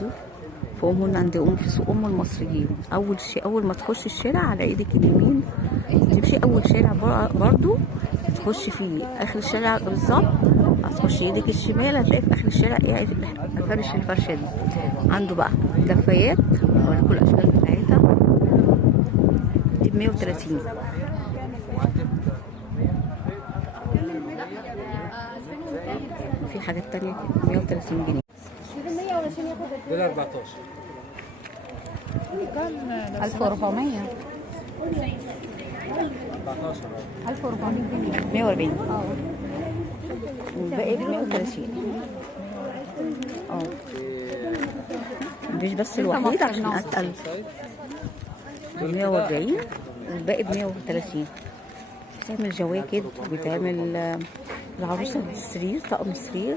برضو في عند في سوق المصريين. اول ما تخش الشارع على ايدك اليمين تمشي اول شارع برضو تخش فيه اخر الشارع بالظبط. هتخش ايدك الشمال هتلاقي في اخر الشارع قاعد فرش الفرشه دي. عنده بقى دفايات اوريكم الاشكال بتاعتها دي ب 130. في حاجات تانية 130 جنيه. دول 14 1400 1400 جنيه 140 والباقي ب 130. مش بس الوحيد عشان اتقل 140 والباقي ب 130. بتعمل جواكت وبتعمل العروسه السرير طقم السرير